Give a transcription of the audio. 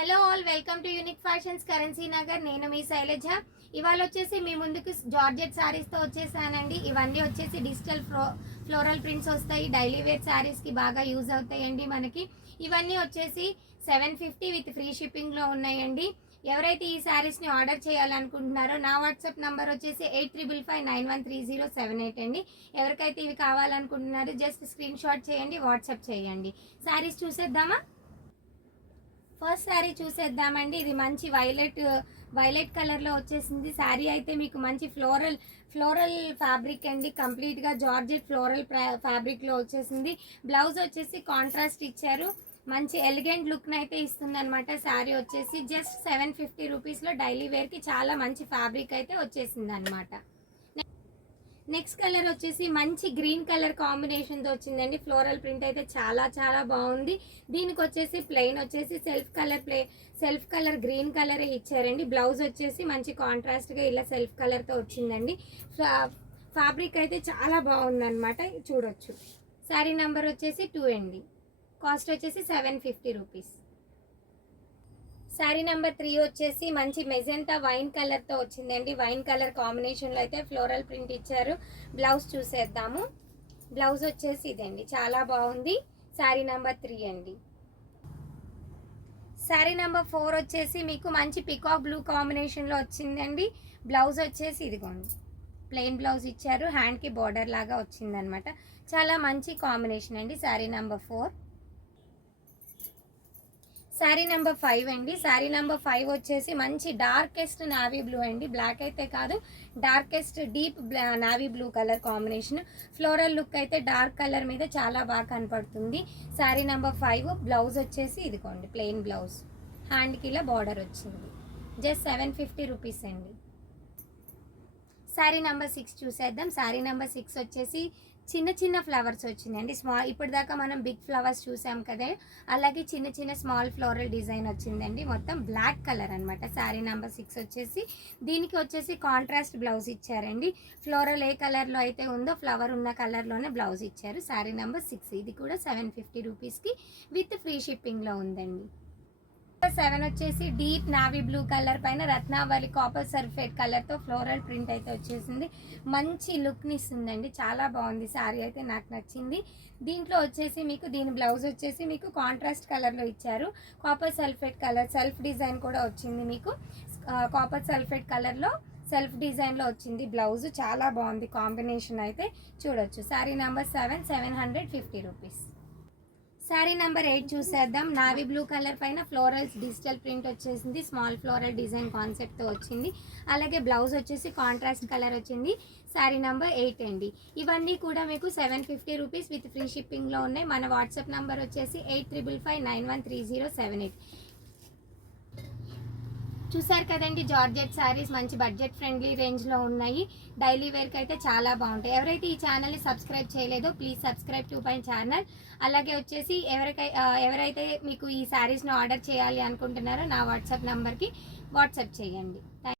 Hello all, welcome to unique fashions currency Nagar. నేను మీ శైలజ. ఇవాళ వచ్చేసి మీ ముందుకు జార్జెట్ శారీస్తో వచ్చేసానండి. ఇవన్నీ వచ్చేసి డిజిటల్ ఫ్లోరల్ ప్రింట్స్ వస్తాయి. డైలీ వేర్ శారీస్కి బాగా యూజ్ అవుతాయండి మనకి. ఇవన్నీ వచ్చేసి 750 విత్ ఫ్రీ షిప్పింగ్లో ఉన్నాయండి. ఎవరైతే ఈ శారీస్ని ఆర్డర్ చేయాలనుకుంటున్నారో నా వాట్సాప్ నంబర్ వచ్చేసి 8555913078 అండి. ఎవరికైతే ఇవి కావాలనుకుంటున్నారో జస్ట్ స్క్రీన్ షాట్ చేయండి, వాట్సాప్ చేయండి. శారీస్ చూసేద్దామా? ఫస్ట్ శారీ చూసేద్దామండి. ఇది మంచి వైలెట్ కలర్లో వచ్చేసింది. శారీ అయితే మీకు మంచి ఫ్లోరల్ ఫ్యాబ్రిక్ అండి. కంప్లీట్గా జార్జెట్ ఫ్లోరల్ ఫ్యాబ్రిక్లో వచ్చేసింది. బ్లౌజ్ వచ్చేసి కాంట్రాస్ట్ ఇచ్చారు. మంచి ఎలిగెంట్ లుక్ని అయితే ఇస్తుంది అనమాట. శారీ వచ్చేసి జస్ట్ 750 రూపీస్లో డైలీ వేర్కి చాలా మంచి ఫ్యాబ్రిక్ అయితే వచ్చేసింది అనమాట. నెక్స్ట్ కలర్ వచ్చేసి మంచి గ్రీన్ కలర్ కాంబినేషన్తో వచ్చిందండి. ఫ్లోరల్ ప్రింట్ అయితే చాలా బాగుంది. దీనికి వచ్చేసి ప్లెయిన్ వచ్చేసి సెల్ఫ్ కలర్ గ్రీన్ కలర్ ఇచ్చారండి. బ్లౌజ్ వచ్చేసి మంచి కాంట్రాస్ట్గా ఇలా సెల్ఫ్ కలర్తో వచ్చిందండి. ఫ్యాబ్రిక్ అయితే చాలా బాగుందన్నమాట, చూడొచ్చు. శారీ నెంబర్ వచ్చేసి 2 అండి. కాస్ట్ వచ్చేసి 750 రూపీస్. శారీ నెంబర్ 3 వచ్చేసి మంచి మెజెంటా వైన్ కలర్తో వచ్చిందండి. వైన్ కలర్ కాంబినేషన్లో అయితే ఫ్లోరల్ ప్రింట్ ఇచ్చారు. బ్లౌజ్ చూసేద్దాము. బ్లౌజ్ వచ్చేసి ఇదండి, చాలా బాగుంది. శారీ నెంబర్ 3 అండి. శారీ నెంబర్ 4 వచ్చేసి మీకు మంచి పికాక్ బ్లూ కాంబినేషన్లో వచ్చిందండి. బ్లౌజ్ వచ్చేసి ఇదిగోండి, ప్లెయిన్ బ్లౌజ్ ఇచ్చారు. హ్యాండ్కి బార్డర్ లాగా వచ్చిందనమాట. చాలా మంచి కాంబినేషన్ అండి. శారీ నెంబర్ 4. శారీ నెంబర్ 5 అండి. శారీ నెంబర్ 5 వచ్చేసి మంచి డార్కెస్ట్ నావీ బ్లూ అండి. బ్లాక్ అయితే కాదు, darkest deep navy blue colour combination. Floral look అయితే డార్క్ కలర్ మీద చాలా బాగా కనపడుతుంది. శారీ నెంబర్ 5. బ్లౌజ్ వచ్చేసి ఇదిగోండి, ప్లెయిన్ బ్లౌజ్. హ్యాండ్కి ఇలా బార్డర్ వచ్చింది. జస్ట్ 750 రూపీస్ అండి. శారీ నెంబర్ 6 చూసేద్దాం. శారీ నెంబర్ 6 వచ్చేసి చిన్న ఫ్లవర్స్ వచ్చిందండి. ఇప్పటిదాకా మనం బిగ్ ఫ్లవర్స్ చూసాం కదా, అలాగే చిన్న స్మాల్ ఫ్లోరల్ డిజైన్ వచ్చిందండి. మొత్తం బ్లాక్ కలర్ అనమాట. శారీ నెంబర్ 6 వచ్చేసి దీనికి వచ్చేసి కాంట్రాస్ట్ బ్లౌజ్ ఇచ్చారండి. ఫ్లోరల్ ఏ కలర్లో అయితే ఉందో ఫ్లవర్ ఉన్న కలర్లోనే బ్లౌజ్ ఇచ్చారు. శారీ నెంబర్ 6. ఇది కూడా 750 రూపీస్కి విత్ ఫ్రీ షిప్పింగ్లో ఉందండి. 7 వచ్చేసి డీప్ నావీ బ్లూ కలర్ పైన రత్నావళి కాపర్ సల్ఫేట్ కలర్తో ఫ్లోరల్ ప్రింట్ అయితే వచ్చేసింది. మంచి లుక్ని ఇస్తుందండి, చాలా బాగుంది. శారీ అయితే నాకు నచ్చింది. దీంట్లో వచ్చేసి మీకు దీని బ్లౌజ్ వచ్చేసి మీకు కాంట్రాస్ట్ కలర్లో ఇచ్చారు. Copper sulphate colour self design కూడా వచ్చింది. మీకు కాపర్ సల్ఫేట్ కలర్లో సెల్ఫ్ డిజైన్లో వచ్చింది బ్లౌజ్. చాలా బాగుంది కాంబినేషన్ అయితే, చూడొచ్చు. Sari number 7, 750 rupees. Sari number 8 చూసేద్దాం. నావీ బ్లూ కలర్ పైన ఫ్లోరల్స్ డిజిటల్ ప్రింట్ వచ్చేసింది. స్మాల్ ఫ్లోరల్ డిజైన్ కాన్సెప్ట్తో వచ్చింది. అలాగే బ్లౌజ్ వచ్చేసి కాంట్రాస్ట్ కలర్ వచ్చింది. శారీ నెంబర్ 8 అండి. ఇవన్నీ కూడా మీకు 750 రూపీస్ విత్ ఫ్రీ షిప్పింగ్లో ఉన్నాయి. మన వాట్సాప్ నెంబర్ వచ్చేసి 8555913078. చూసారు కదండి, జార్జెట్ శారీస్ మంచి బడ్జెట్ ఫ్రెండ్లీ రేంజ్లో ఉన్నాయి. డైలీ వేర్కి అయితే చాలా బాగుంటాయి. ఎవరైతే ఈ ఛానల్ని సబ్స్క్రైబ్ చేయలేదో please subscribe to my channel. అలాగే వచ్చేసి ఎవరైతే మీకు ఈ శారీస్ని ఆర్డర్ చేయాలి అనుకుంటున్నారో నా వాట్సాప్ నెంబర్కి వాట్సాప్ చేయండి.